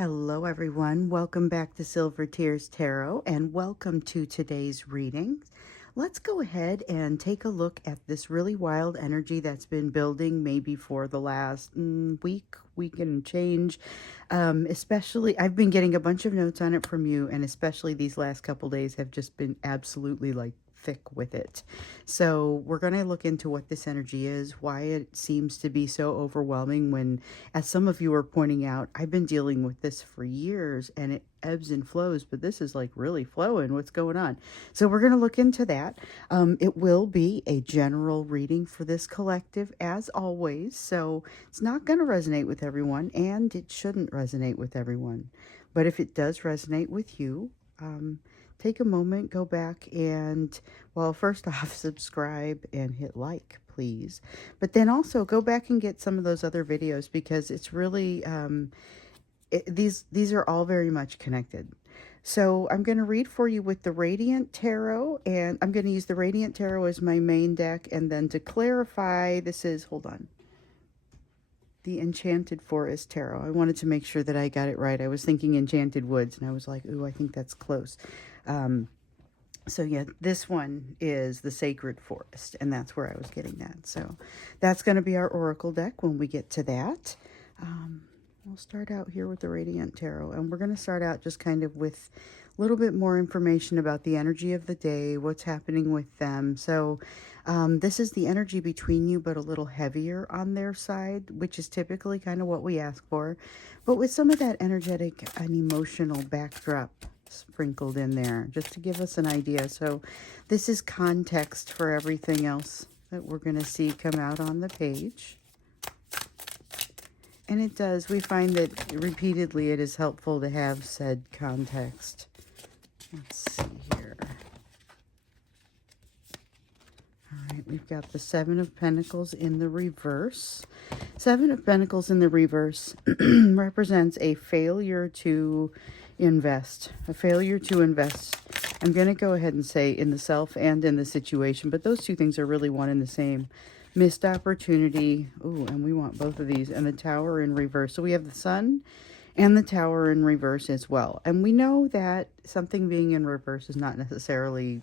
Hello, everyone. Welcome back to Silver Tears Tarot, and welcome to today's reading. Let's go ahead and take a look at this really wild energy that's been building maybe for the last week and change. Especially, I've been getting a bunch of notes on it from you, and especially these last couple days have just been absolutely like thick with it. So we're going to look into what this energy is, why it seems to be so overwhelming when, as some of you are pointing out, I've been dealing with this for years and it ebbs and flows, but this is like really flowing. What's going on? So we're going to look into that. It will be a general reading for this collective as always. So it's not going to resonate with everyone and it shouldn't resonate with everyone. But if it does resonate with you, take a moment, go back and, well, first off, subscribe and hit like, please. But then also go back and get some of those other videos because it's really, these are all very much connected. So I'm going to read for you with the Radiant Tarot, and I'm going to use the Radiant Tarot as my main deck. And then to clarify, this is, hold on, the Enchanted Forest Tarot. I wanted to make sure that I got it right. I was thinking Enchanted Woods, and I was like, ooh, I think that's close. So yeah, this one is the Sacred Forest, and that's where I was getting that. So that's going to be our Oracle deck when we get to that. We'll start out here with the Radiant Tarot, and we're going to start out just kind of with a little bit more information about the energy of the day, what's happening with them. So this is the energy between you, but a little heavier on their side, which is typically kind of what we ask for, but with some of that energetic and emotional backdrop sprinkled in there, just to give us an idea. So this is context for everything else that we're going to see come out on the page. And it does. We find that repeatedly it is helpful to have said context. Let's see here. All right, we've got the Seven of Pentacles in the reverse. Seven of Pentacles in the reverse represents a failure to invest. A failure to invest. I'm going to go ahead and say in the self and in the situation, but those two things are really one and the same. Missed opportunity. Ooh, and we want both of these. And the Tower in reverse. So we have the Sun and the Tower in reverse as well. And we know that something being in reverse is not necessarily,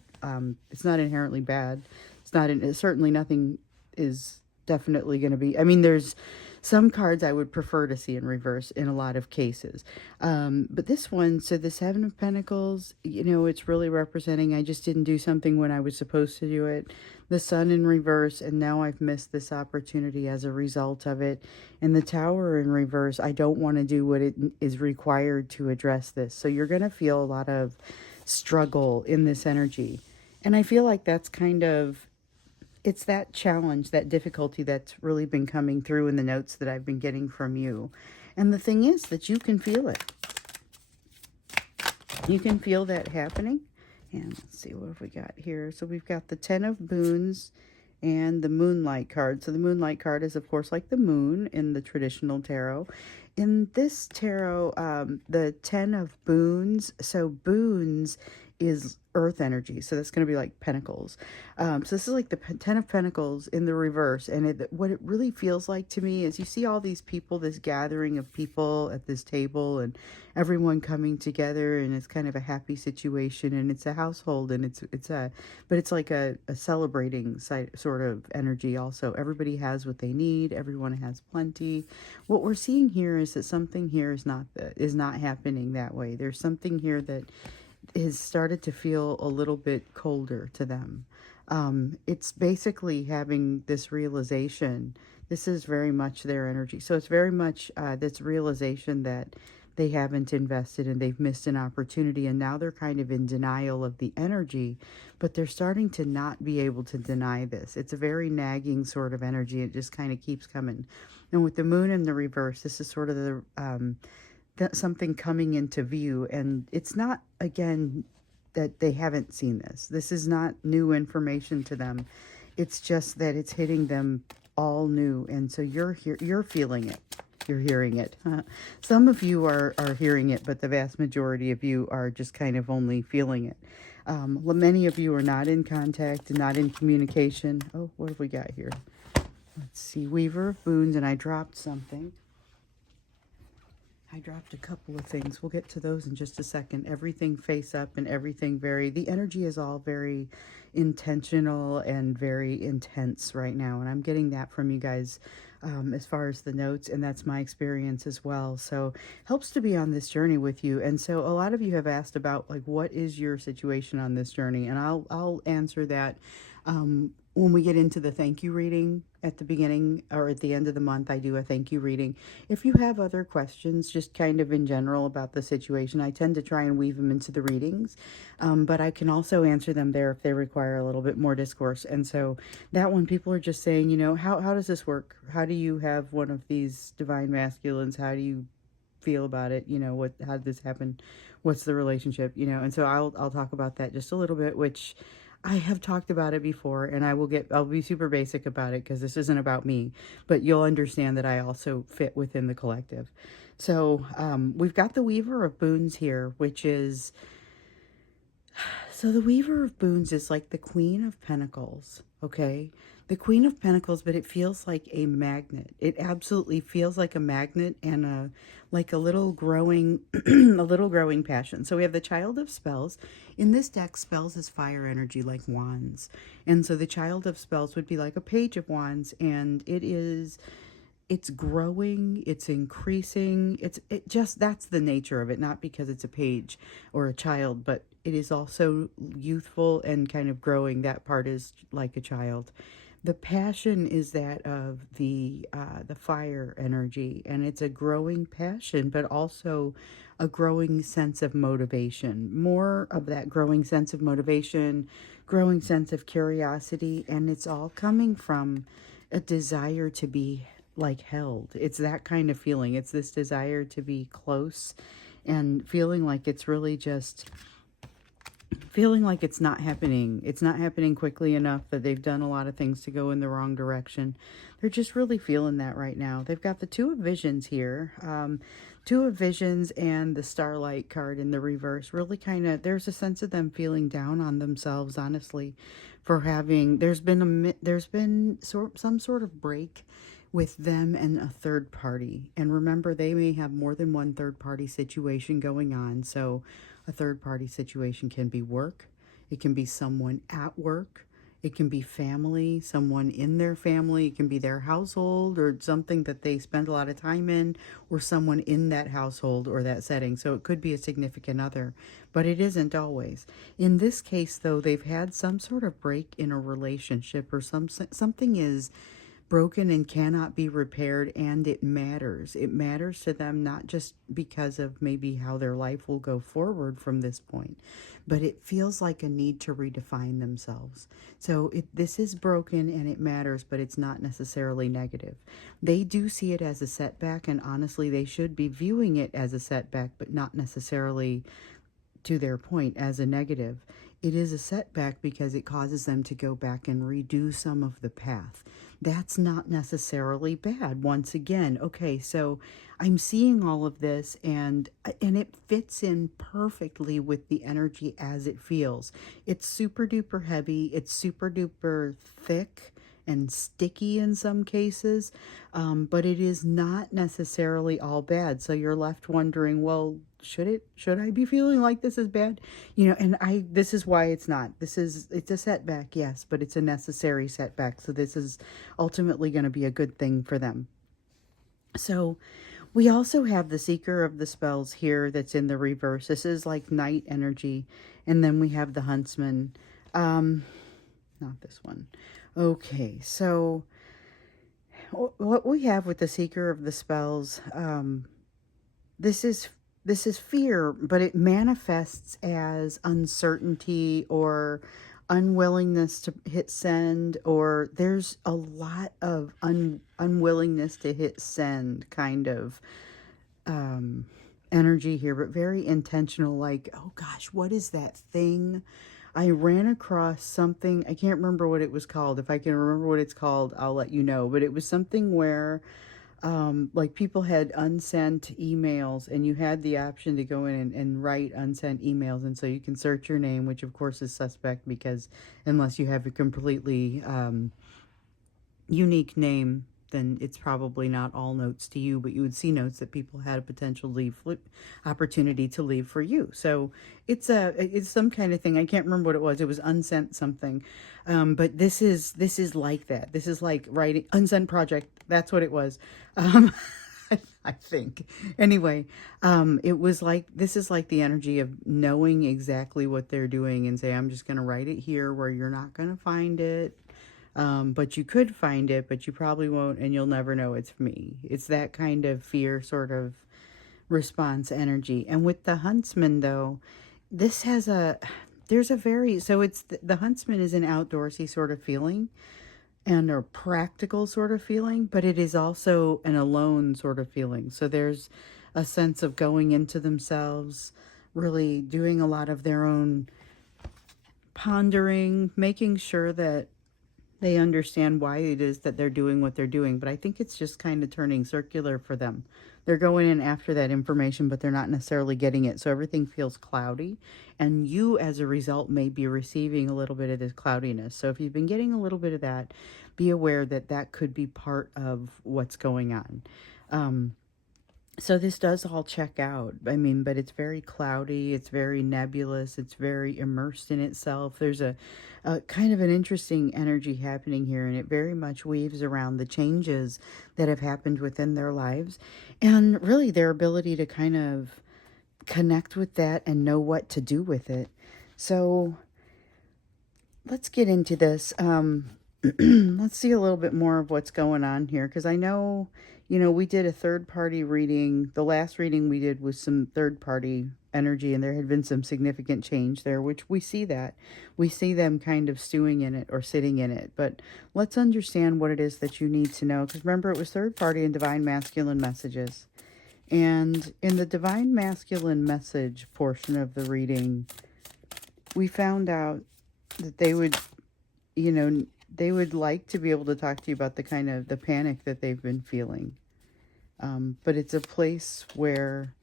it's not inherently bad. It's not, certainly nothing is definitely going to be, I mean, there's some cards I would prefer to see in reverse in a lot of cases. But this one, so the Seven of Pentacles, you know, it's really representing I just didn't do something when I was supposed to do it. The Sun in reverse, and now I've missed this opportunity as a result of it. And the Tower in reverse, I don't want to do what it is required to address this. So you're going to feel a lot of struggle in this energy. And I feel like that's kind of, it's that challenge, that difficulty that's really been coming through in the notes that I've been getting from you. And the thing is that you can feel it. You can feel that happening. And let's see, what have we got here? So we've got the Ten of Boons and the Moonlight card. So the Moonlight card is, of course, like the moon in the traditional tarot. In this tarot, the Ten of Boons, so boons is earth energy, so that's going to be like pentacles. So this is like the Ten of Pentacles in the reverse, and what it really feels like to me is you see all these people, this gathering of people at this table, and everyone coming together, and it's kind of a happy situation, and it's a household, and but it's like a celebrating sort of energy. Also, everybody has what they need, everyone has plenty. What we're seeing here is that something here is not happening that way. There's something here that has started to feel a little bit colder to them. It's basically having this realization. This is very much their energy. So it's very much this realization that they haven't invested and they've missed an opportunity, and now they're kind of in denial of the energy, but they're starting to not be able to deny this. It's a very nagging sort of energy. It just kind of keeps coming. And with the moon in the reverse, this is sort of the something coming into view, and it's not, again, that they haven't seen this. This is not new information to them. It's just that it's hitting them all new, and so you're feeling it. You're hearing it. Some of you are hearing it, but the vast majority of you are just kind of only feeling it. Many of you are not in contact and not in communication. Oh, what have we got here? Let's see, Weaver of Boons, and I dropped something. I dropped a couple of things. We'll get to those in just a second. Everything face up and everything the energy is all very intentional and very intense right now. And I'm getting that from you guys as far as the notes, and that's my experience as well. So helps to be on this journey with you. And so a lot of you have asked about like, what is your situation on this journey? And I'll answer that when we get into the thank you reading at the beginning or at the end of the month. I do a thank you reading. If you have other questions, just kind of in general about the situation, I tend to try and weave them into the readings, but I can also answer them there if they require a little bit more discourse. And so that one, people are just saying, you know, how does this work? How do you have one of these divine masculines? How do you feel about it? You know, how did this happen? What's the relationship? You know, and so I'll talk about that just a little bit, which I have talked about it before, and I'll be super basic about it because this isn't about me, but you'll understand that I also fit within the collective. So we've got the Weaver of Boons here, which is, so the Weaver of Boons is like the Queen of Pentacles, okay? The Queen of Pentacles, but it feels like a magnet. It absolutely feels like a magnet and like a little growing, a little growing passion. So we have the Child of Spells. In this deck, spells is fire energy, like wands. And so the Child of Spells would be like a Page of Wands, and it's growing, it's increasing, that's the nature of it, not because it's a page or a child, but it is also youthful and kind of growing. That part is like a child. The passion is that of the fire energy, and it's a growing passion, but also a growing sense of motivation. More of that growing sense of motivation, growing sense of curiosity, and it's all coming from a desire to be like held. It's that kind of feeling. It's this desire to be close and feeling like it's really just feeling like it's not happening. It's not happening quickly enough, that they've done a lot of things to go in the wrong direction. They're just really feeling that right now. They've got the Two of Visions here. Two of Visions and the Starlight card in the reverse. Really kind of, there's a sense of them feeling down on themselves, honestly, for having, there's been some sort of break with them and a third party. And remember, they may have more than one third party situation going on. So a third party situation can be work, it can be someone at work, it can be family, someone in their family, it can be their household or something that they spend a lot of time in, or someone in that household or that setting. So it could be a significant other, but it isn't always. In this case, though, they've had some sort of break in a relationship, or something is broken and cannot be repaired, and it matters. It matters to them, not just because of maybe how their life will go forward from this point, but it feels like a need to redefine themselves. So this is broken and it matters, but it's not necessarily negative. They do see it as a setback, and honestly, they should be viewing it as a setback, but not necessarily, to their point, as a negative. It is a setback because it causes them to go back and redo some of the path. That's not necessarily bad. Once again, okay, so I'm seeing all of this, and it fits in perfectly with the energy as it feels. It's super duper heavy. It's super duper thick and sticky in some cases, but it is not necessarily all bad. So you're left wondering, well, should I be feeling like this is bad? You know, and this is why it's not. It's a setback, yes, but it's a necessary setback. So this is ultimately going to be a good thing for them. So we also have the Seeker of the Spells here that's in the reverse. This is like night energy. And then we have the Huntsman. Not this one. Okay, so what we have with the Seeker of the Spells, this is fear, but it manifests as uncertainty or unwillingness to hit send, or there's a lot of unwillingness to hit send kind of energy here, but very intentional, like, oh gosh, what is that thing? I ran across something, I can't remember what it was called. If I can remember what it's called, I'll let you know. But it was something where like people had unsent emails, and you had the option to go in and write unsent emails. And so you can search your name, which of course is suspect, because unless you have a completely unique name, then it's probably not all notes to you, but you would see notes that people had a potential opportunity to leave for you. So it's some kind of thing. I can't remember what it was. It was unsent something. But this is like that. This is like writing unsent project. That's what it was. Um, I think. Anyway, it was like, this is like the energy of knowing exactly what they're doing and say, I'm just going to write it here where you're not going to find it. But you could find it, but you probably won't, and you'll never know it's me. It's that kind of fear sort of response energy. And with the huntsman, though, this has there's a very, so it's, the huntsman is an outdoorsy sort of feeling and a practical sort of feeling, but it is also an alone sort of feeling. So there's a sense of going into themselves, really doing a lot of their own pondering, making sure that they understand why it is that they're doing what they're doing. But I think it's just kind of turning circular for them. They're going in after that information, but they're not necessarily getting it. So everything feels cloudy. And you, as a result, may be receiving a little bit of this cloudiness. So if you've been getting a little bit of that, be aware that that could be part of what's going on. So this does all check out. I mean, but it's very cloudy. It's very nebulous. It's very immersed in itself. There's a kind of an interesting energy happening here, and it very much weaves around the changes that have happened within their lives and really their ability to kind of connect with that and know what to do with it. So let's get into this. Let's see a little bit more of what's going on here, because I know, we did a third-party reading. The last reading we did was some third-party energy, and there had been some significant change there, which we see that. We see them kind of stewing in it or sitting in it. But let's understand what it is that you need to know, because remember, it was third-party and divine masculine messages. And in the divine masculine message portion of the reading, we found out that they would, they would like to be able to talk to you about the kind of the panic that they've been feeling. But it's a place where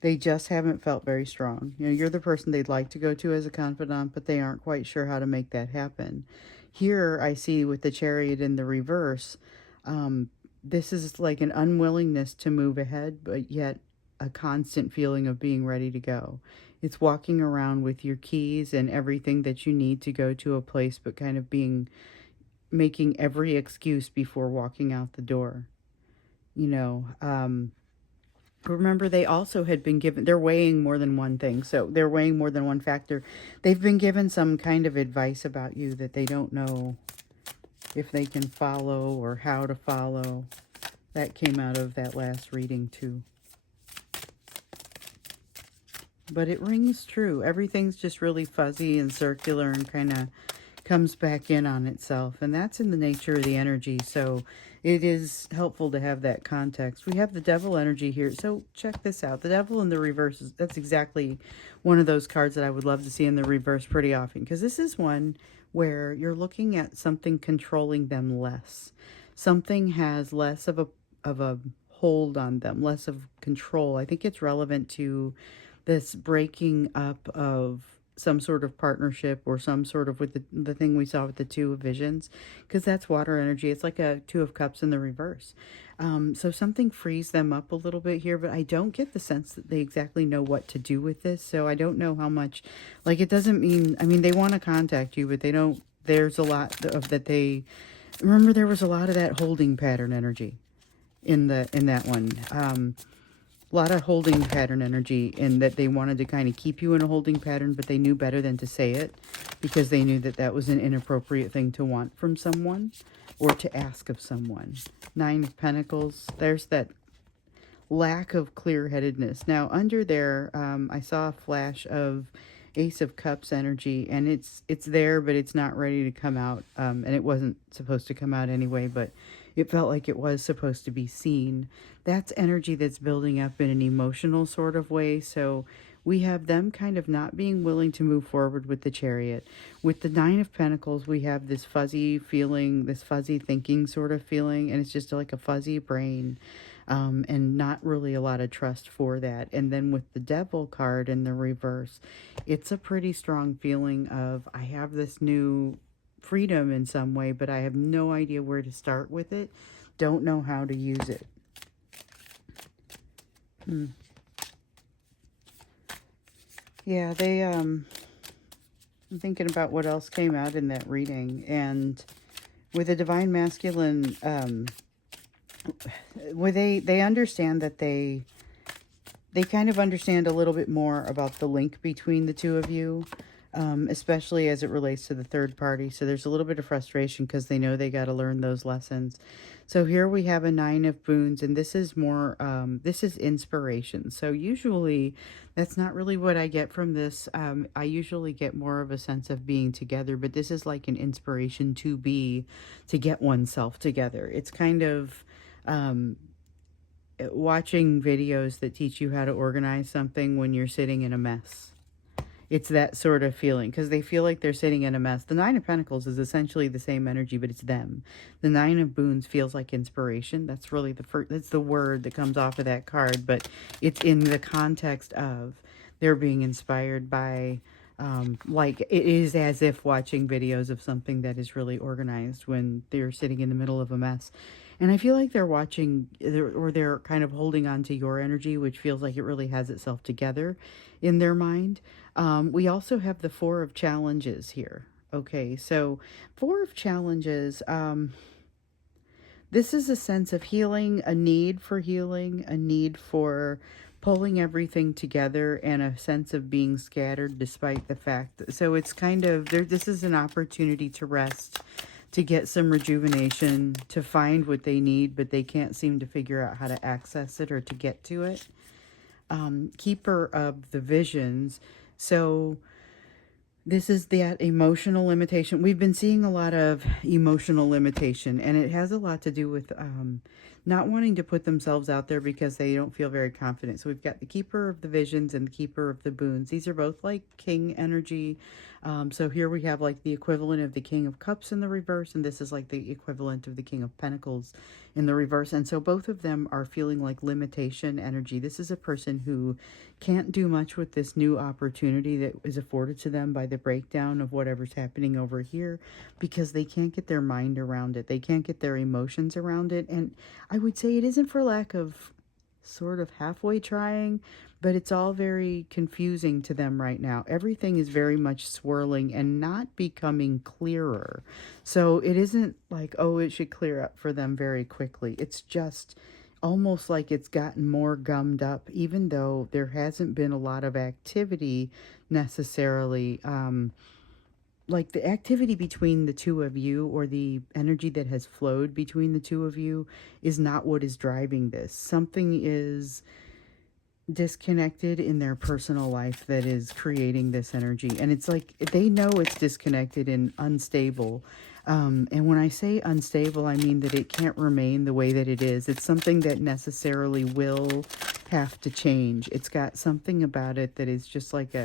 they just haven't felt very strong. You're the person they'd like to go to as a confidant, but they aren't quite sure how to make that happen. Here I see with the Chariot in the reverse, this is like an unwillingness to move ahead, but yet a constant feeling of being ready to go. It's walking around with your keys and everything that you need to go to a place, but kind of making every excuse before walking out the door. Remember, they also had been given, they're weighing more than one thing. So they're weighing more than one factor. They've been given some kind of advice about you that they don't know if they can follow or how to follow. That came out of that last reading too. But it rings true. Everything's just really fuzzy and circular and kind of comes back in on itself. And that's in the nature of the energy. So it is helpful to have that context. We have the devil energy here. So check this out. The devil in the reverse, that's exactly one of those cards that I would love to see in the reverse pretty often. Because this is one where you're looking at something controlling them less. Something has less of a hold on them, less of control. I think it's relevant to this breaking up of some sort of partnership or some sort of with the thing we saw with the Two of Visions, because that's water energy. It's like a Two of Cups in the reverse. So something frees them up a little bit here, but I don't get the sense that they exactly know what to do with this. So I don't know how much, like, it doesn't mean, I mean, they want to contact you, but they don't, there's a lot of that they, remember there was a lot of that holding pattern energy in that one. A lot of holding pattern energy, in that they wanted to kind of keep you in a holding pattern, but they knew better than to say it because they knew that that was an inappropriate thing to want from someone or to ask of someone. Nine of Pentacles, there's that lack of clear-headedness. Now, under there, I saw a flash of Ace of Cups energy, and it's there, but it's not ready to come out, and it wasn't supposed to come out anyway, but it felt like it was supposed to be seen. That's energy that's building up in an emotional sort of way. So we have them kind of not being willing to move forward with the Chariot. With the Nine of Pentacles, we have this fuzzy feeling, this fuzzy thinking sort of feeling, and it's just like a fuzzy brain, and not really a lot of trust for that. And then with the Devil card in the reverse, it's a pretty strong feeling of, I have this new freedom in some way, but I have no idea where to start with it. don't know how to use it. Yeah, I'm thinking about what else came out in that reading. And with the Divine Masculine, where they understand that they kind of understand a little bit more about the link between the two of you, especially as it relates to the third party. So there's a little bit of frustration because they know they got to learn those lessons. So here we have a 9 of Boons, and this is more, this is inspiration. So usually that's not really what I get from this. I usually get more of a sense of being together, but this is like an inspiration to get oneself together. It's kind of, watching videos that teach you how to organize something when you're sitting in a mess. It's that sort of feeling because they feel like they're sitting in a mess. The 9 of Pentacles is essentially the same energy, but it's them. The 9 of Boons feels like inspiration. That's really that's the word that comes off of that card, but it's in the context of they're being inspired by, like it is as if watching videos of something that is really organized when they're sitting in the middle of a mess. And I feel like they're watching, or they're kind of holding on to your energy, which feels like it really has itself together in their mind. We also have the 4 of Challenges here. Okay, so 4 of Challenges, this is a sense of healing, a need for healing, a need for pulling everything together, and a sense of being scattered despite the fact that, so it's kind of, this is an opportunity to rest, to get some rejuvenation, to find what they need, but they can't seem to figure out how to access it or to get to it. Keeper of the Visions. So this is that emotional limitation. We've been seeing a lot of emotional limitation, and it has a lot to do with not wanting to put themselves out there because they don't feel very confident. So we've got the Keeper of the Visions and the Keeper of the Boons. These are both like King energy. So here we have like the equivalent of the King of Cups in the reverse, and this is like the equivalent of the King of Pentacles in the reverse. And so both of them are feeling like limitation energy. This is a person who can't do much with this new opportunity that is afforded to them by the breakdown of whatever's happening over here, because they can't get their mind around it. They can't get their emotions around it. And I would say it isn't for lack of sort of halfway trying, but it's all very confusing to them right now. Everything is very much swirling and not becoming clearer. So it isn't like, oh, it should clear up for them very quickly. It's just almost like it's gotten more gummed up, even though there hasn't been a lot of activity necessarily. Like the activity between the two of you, or the energy that has flowed between the two of you, is not what is driving this. Something is disconnected in their personal life that is creating this energy, and it's like they know it's disconnected and unstable. And when I say unstable, I mean that it can't remain the way that it is. It's something that necessarily will have to change. It's got something about it that is just like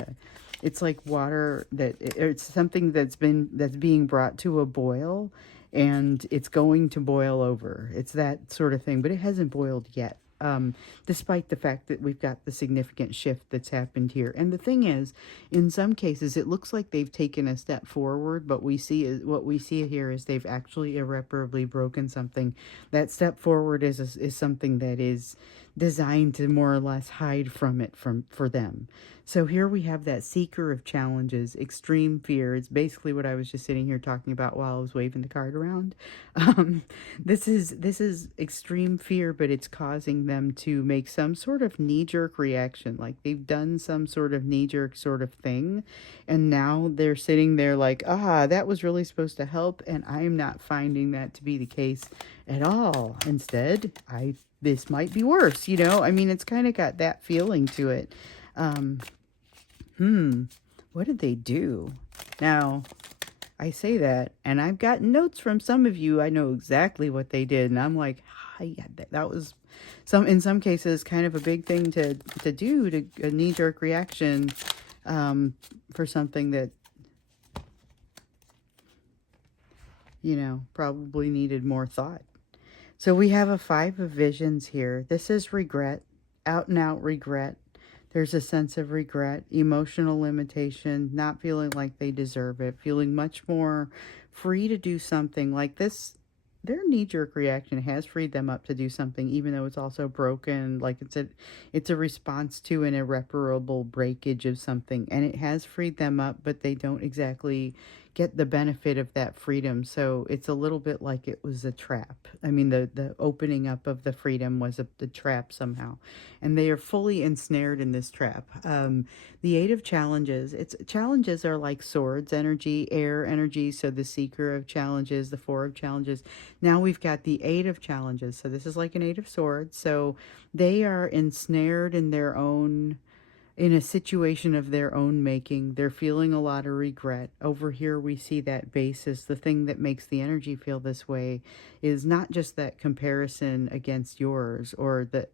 it's like water that, it's something that's being brought to a boil, and it's going to boil over. It's that sort of thing, but it hasn't boiled yet. Despite the fact that we've got the significant shift that's happened here. And the thing is, in some cases, it looks like they've taken a step forward, but what we see here is they've actually irreparably broken something. That step forward is something that is designed to more or less hide from it for them. So here we have that Seeker of Challenges, extreme fear. It's basically what I was just sitting here talking about while I was waving the card around. This is extreme fear, but it's causing them to make some sort of knee-jerk reaction. Like they've done some sort of knee-jerk sort of thing, and now they're sitting there like, that was really supposed to help, and I'm not finding that to be the case at all. Instead, this might be worse, you know? I mean, it's kind of got that feeling to it. What did they do? Now, I say that, and I've gotten notes from some of you. I know exactly what they did, and I'm like, yeah, that was in some cases kind of a big thing to do, to a knee-jerk reaction for something that, you know, probably needed more thought. So we have a 5 of Visions here. This is regret, out and out regret. There's a sense of regret, emotional limitation, not feeling like they deserve it, feeling much more free to do something like this. their knee-jerk reaction has freed them up to do something, even though it's also broken. Like it's a response to an irreparable breakage of something, and it has freed them up, but they don't exactly get the benefit of that freedom. So it's a little bit like it was a trap. I mean, the opening up of the freedom was the trap somehow, and they are fully ensnared in this trap. The Eight of Challenges. It's challenges are like swords energy, air energy. So the Seeker of Challenges, the Four of Challenges. Now we've got the Eight of Challenges. So this is like an Eight of Swords. So they are ensnared in their own, in a situation of their own making. They're feeling a lot of regret. Over here, we see that basis. The thing that makes the energy feel this way is not just that comparison against yours, or the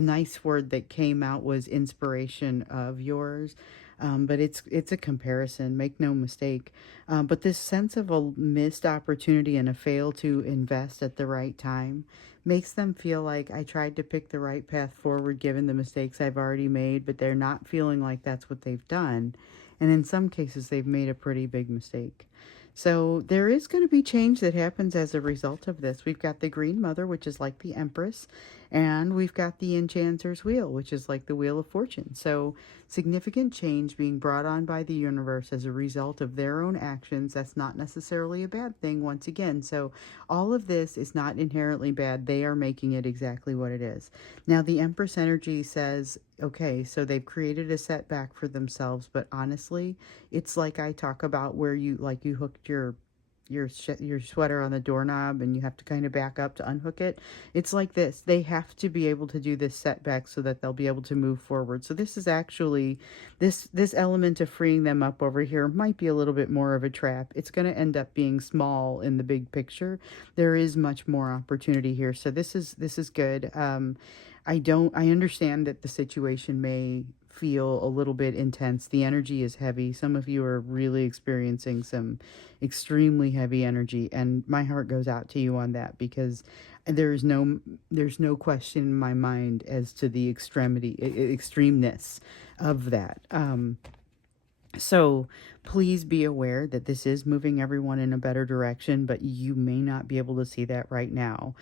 nice word that came out was inspiration of yours. But it's a comparison, make no mistake. But this sense of a missed opportunity and a fail to invest at the right time makes them feel like I tried to pick the right path forward given the mistakes I've already made, but they're not feeling like that's what they've done. And in some cases, they've made a pretty big mistake. So there is going to be change that happens as a result of this. We've got the Green Mother, which is like the Empress, and we've got the Enchanter's Wheel, which is like the Wheel of Fortune. So significant change being brought on by the universe as a result of their own actions. That's not necessarily a bad thing, once again. So all of this is not inherently bad. They are making it exactly what it is. Now, the Empress energy says, okay, so they've created a setback for themselves, but honestly, it's like I talk about where you hooked your sweater on the doorknob and you have to kind of back up to unhook it. It's like this. They have to be able to do this setback so that they'll be able to move forward. So this is actually, this element of freeing them up over here might be a little bit more of a trap. It's going to end up being small in the big picture. There is much more opportunity here. So this is good. I understand that the situation may feel a little bit intense. The energy is heavy. Some of you are really experiencing some extremely heavy energy, and my heart goes out to you on that, because there's no question in my mind as to the extremeness of that. So please be aware that this is moving everyone in a better direction, but you may not be able to see that right now.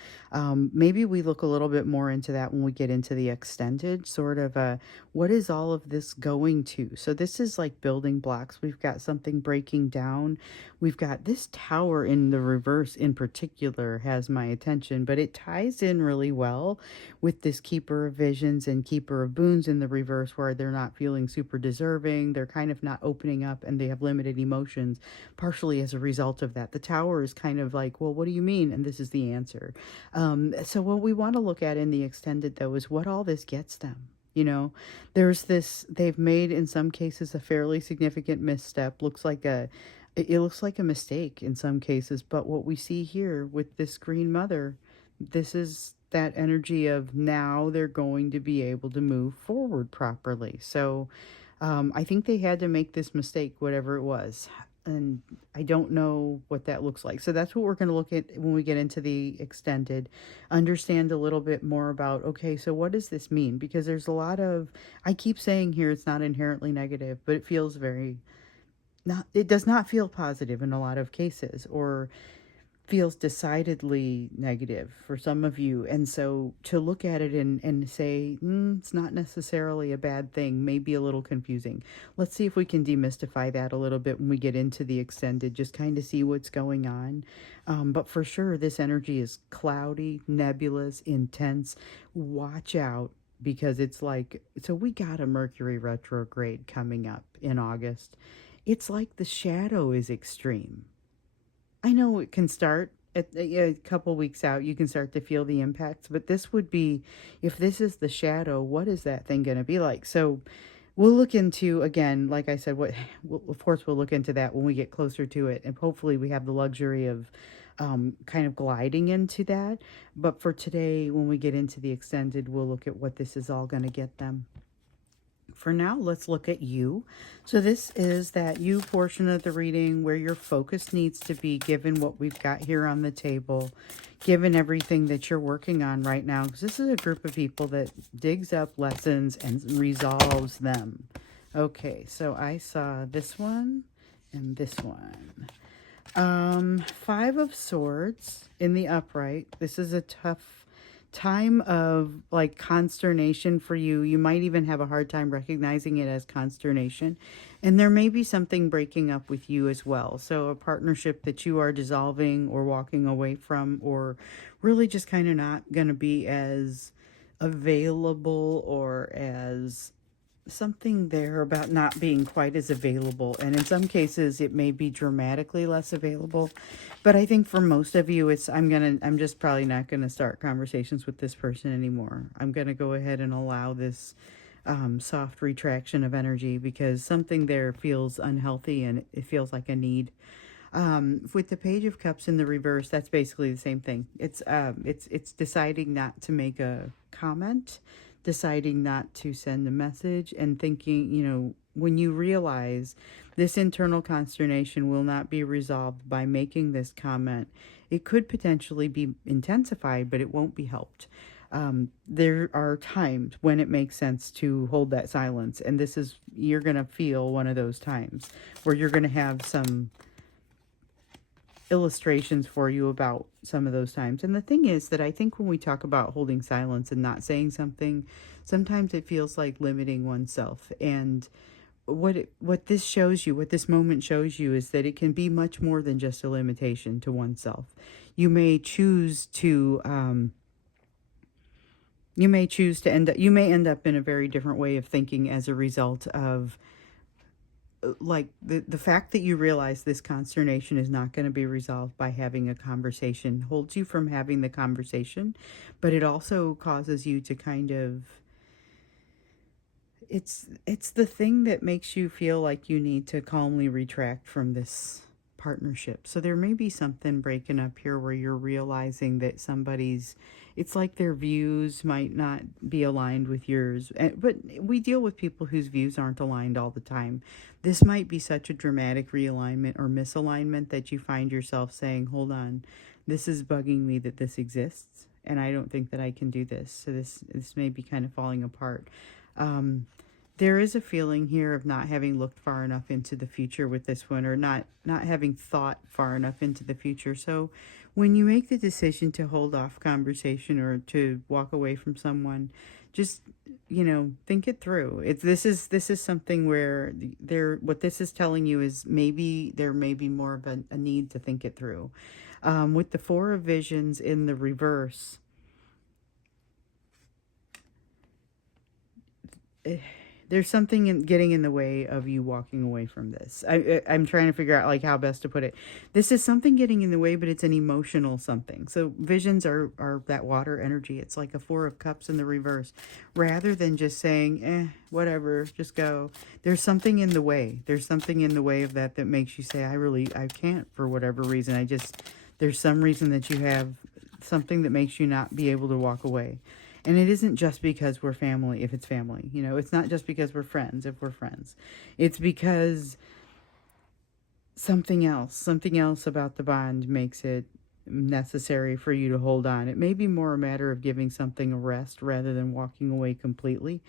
Maybe we look a little bit more into that when we get into the extended sort of what is all of this going to? So this is like building blocks. We've got something breaking down. We've got this tower in the reverse in particular has my attention, but it ties in really well with this Keeper of Visions and Keeper of Boons in the reverse, where they're not feeling super deserving. They're kind of not opening up, and they have limited emotions partially as a result of that. The tower is kind of like, well, what do you mean? And this is the answer. So what we want to look at in the extended, though, is what all this gets them. You know, there's this, they've made in some cases a fairly significant misstep. It looks like a mistake in some cases, but what we see here with this Green Mother, this is that energy of now they're going to be able to move forward properly. So I think they had to make this mistake, whatever it was. And I don't know what that looks like. So that's what we're going to look at when we get into the extended. Understand a little bit more about, okay, so what does this mean? Because there's a lot of, I keep saying here it's not inherently negative, but it feels very, it does not feel positive in a lot of cases, or feels decidedly negative for some of you. And so to look at it and say, it's not necessarily a bad thing, may be a little confusing. Let's see if we can demystify that a little bit when we get into the extended, just kind of see what's going on. But for sure, this energy is cloudy, nebulous, intense. Watch out, because it's like, so we got a Mercury retrograde coming up in August. It's like the shadow is extreme. I know it can start at a couple weeks out. You can start to feel the impacts, but this would be, if this is the shadow, what is that thing going to be like? So we'll look into, again, like I said, of course we'll look into that when we get closer to it, and hopefully we have the luxury of kind of gliding into that. But for today, when we get into the extended, we'll look at what this is all going to get them. For now, let's look at you. So this is that you portion of the reading where your focus needs to be, given what we've got here on the table, given everything that you're working on right now, because this is a group of people that digs up lessons and resolves them. Okay, so I saw this one and this one. Five of Swords in the upright. This is a tough time of like consternation for you. You might even have a hard time recognizing it as consternation. And there may be something breaking up with you as well. So a partnership that you are dissolving or walking away from, or really just kind of not going to be as available, or as something there about not being quite as available. And in some cases it may be dramatically less available, but I think for most of you it's I'm just probably not gonna start conversations with this person anymore. I'm gonna go ahead and allow this soft retraction of energy, because something there feels unhealthy and it feels like a need. With the Page of Cups in the reverse, that's basically the same thing. It's deciding not to make a comment, deciding not to send a message, and thinking, when you realize this internal consternation will not be resolved by making this comment, it could potentially be intensified, but it won't be helped. There are times when it makes sense to hold that silence, and you're going to feel one of those times where you're going to have some illustrations for you about some of those times. And the thing is that I think when we talk about holding silence and not saying something, sometimes it feels like limiting oneself. And what this shows you, what this moment shows you, is that it can be much more than just a limitation to oneself. You may choose to you may end up in a very different way of thinking as a result of like the fact that you realize this consternation is not going to be resolved by having a conversation holds you from having the conversation, but it also causes you to kind of, it's the thing that makes you feel like you need to calmly retract from this partnership. So there may be something breaking up here where you're realizing that it's like their views might not be aligned with yours. But we deal with people whose views aren't aligned all the time. This might be such a dramatic realignment or misalignment that you find yourself saying, hold on, this is bugging me that this exists, and I don't think that I can do this. So this may be kind of falling apart. There is a feeling here of not having looked far enough into the future with this one, or not having thought far enough into the future. So when you make the decision to hold off conversation or to walk away from someone, just, think it through. This is something where what this is telling you is maybe there may be more of a need to think it through. With the Four of Visions in the reverse, there's something getting in the way of you walking away from this. I'm trying to figure out like how best to put it. This is something getting in the way, but it's an emotional something. So visions are that water energy. It's like a Four of Cups in the reverse. Rather than just saying, whatever, just go. There's something in the way. There's something in the way of that makes you say, I can't for whatever reason. There's some reason that you have something that makes you not be able to walk away. And it isn't just because we're family, if it's family. It's not just because we're friends, if we're friends. It's because something else about the bond makes it necessary for you to hold on. It may be more a matter of giving something a rest rather than walking away completely.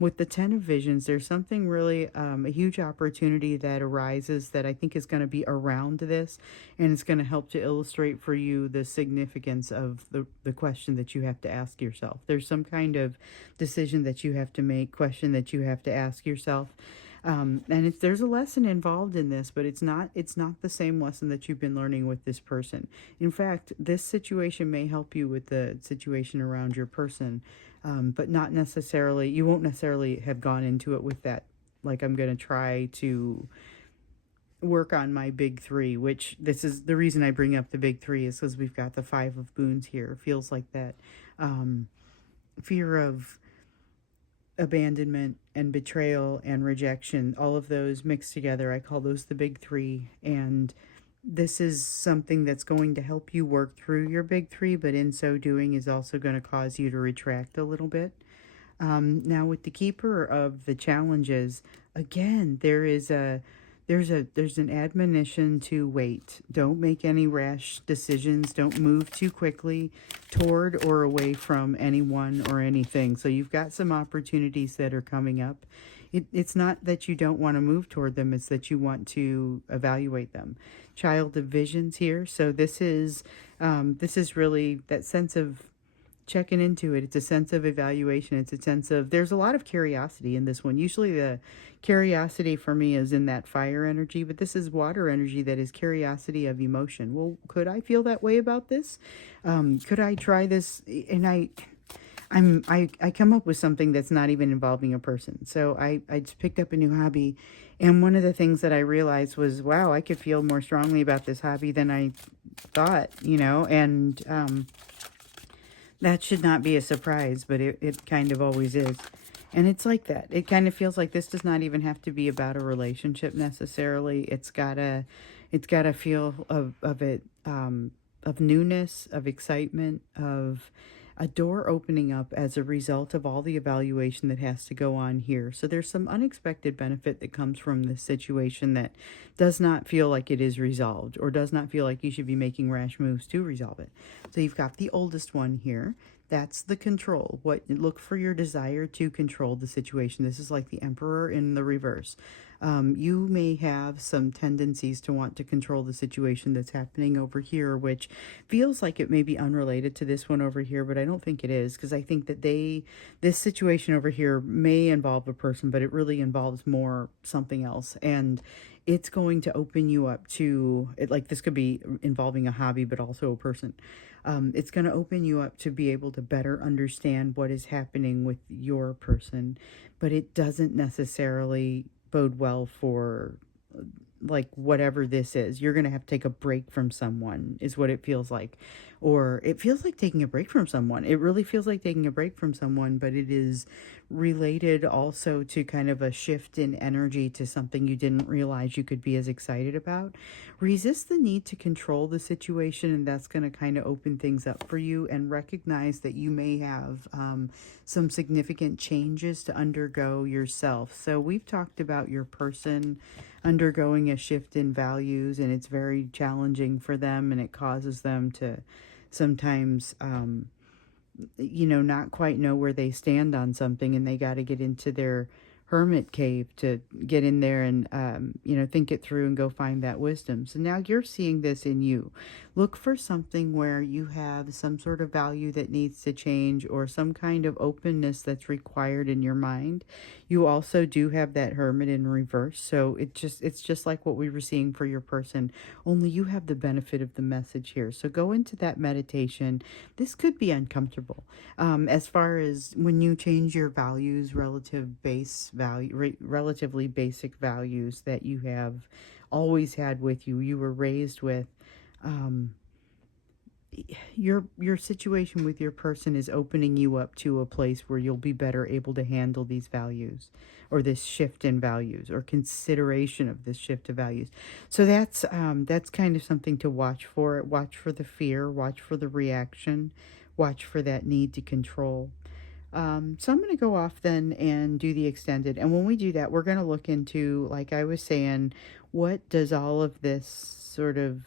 With the Ten of Visions, there's something really, a huge opportunity that arises that I think is going to be around this, and it's going to help to illustrate for you the significance of the question that you have to ask yourself. There's some kind of decision that you have to make, question that you have to ask yourself. And there's a lesson involved in this, but it's not the same lesson that you've been learning with this person. In fact, this situation may help you with the situation around your person, but not necessarily, you won't necessarily have gone into it with that, like, I'm going to try to work on my big three, which this is the reason I bring up the big three, is because we've got the Five of Boons here. It feels like that fear of abandonment and betrayal and rejection, all of those mixed together. I call those the big three. And this is something that's going to help you work through your big three, but in so doing is also going to cause you to retract a little bit. Now with the Keeper of the Challenges, again, there is there's an admonition to wait. Don't make any rash decisions. Don't move too quickly toward or away from anyone or anything. So you've got some opportunities that are coming up. It's not that you don't want to move toward them, it's that you want to evaluate them. Child of Visions here. So this is really that sense of checking into it. It's a sense of evaluation. It's a sense of, there's a lot of curiosity in this one. Usually the curiosity for me is in that fire energy, but this is water energy that is curiosity of emotion. Well, could I feel that way about this? Could I try this? And I come up with something that's not even involving a person. So I just picked up a new hobby. And one of the things that I realized was, wow, I could feel more strongly about this hobby than I thought, and that should not be a surprise, but it kind of always is. And it's like that. It kind of feels like this does not even have to be about a relationship necessarily. It's gotta feel of it, of newness, of excitement, of a door opening up as a result of all the evaluation that has to go on here. So there's some unexpected benefit that comes from this situation that does not feel like it is resolved, or does not feel like you should be making rash moves to resolve it. So you've got the oldest one here. That's the control. Look for your desire to control the situation. This is like the Emperor in the reverse. You may have some tendencies to want to control the situation that's happening over here, which feels like it may be unrelated to this one over here, but I don't think it is, because I think that this situation over here may involve a person, but it really involves more something else. And it's going to open you up to it. Like, this could be involving a hobby, but also a person. It's going to open you up to be able to better understand what is happening with your person, but it doesn't necessarily bode well for like whatever this is. You're going to have to take a break from someone is what it feels like. Or it feels like taking a break from someone. It really feels like taking a break from someone, but it is related also to kind of a shift in energy to something you didn't realize you could be as excited about. Resist the need to control the situation, and that's going to kind of open things up for you, and recognize that you may have some significant changes to undergo yourself. So we've talked about your person undergoing a shift in values, and it's very challenging for them, and it causes them to sometimes not quite know where they stand on something, and they got to get into their hermit cave to get in there and think it through and go find that wisdom. So now you're seeing this in you. Look for something where you have some sort of value that needs to change, or some kind of openness that's required in your mind. You also do have that hermit in reverse, so it's just like what we were seeing for your person, only you have the benefit of the message here. So go into that meditation. This could be uncomfortable, as far as when you change your values, relatively basic values that you have always had with you. You were raised with. Your situation with your person is opening you up to a place where you'll be better able to handle these values, or this shift in values, or consideration of this shift of values. So that's kind of something to watch for. Watch for the fear, watch for the reaction, watch for that need to control. So I'm going to go off then and do the extended. And when we do that, we're going to look into, like I was saying, what does all of this sort of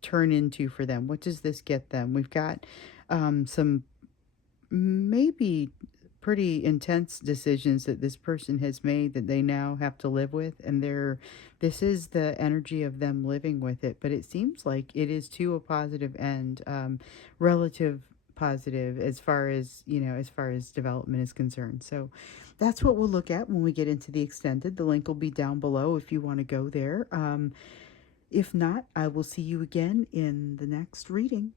turn into for them? What does this get them? We've got some maybe pretty intense decisions that this person has made that they now have to live with, and this is the energy of them living with it, but it seems like it is to a positive end, relative positive, as far as development is concerned. So that's what we'll look at when we get into the extended. The link will be down below if you want to go there. If not, I will see you again in the next reading.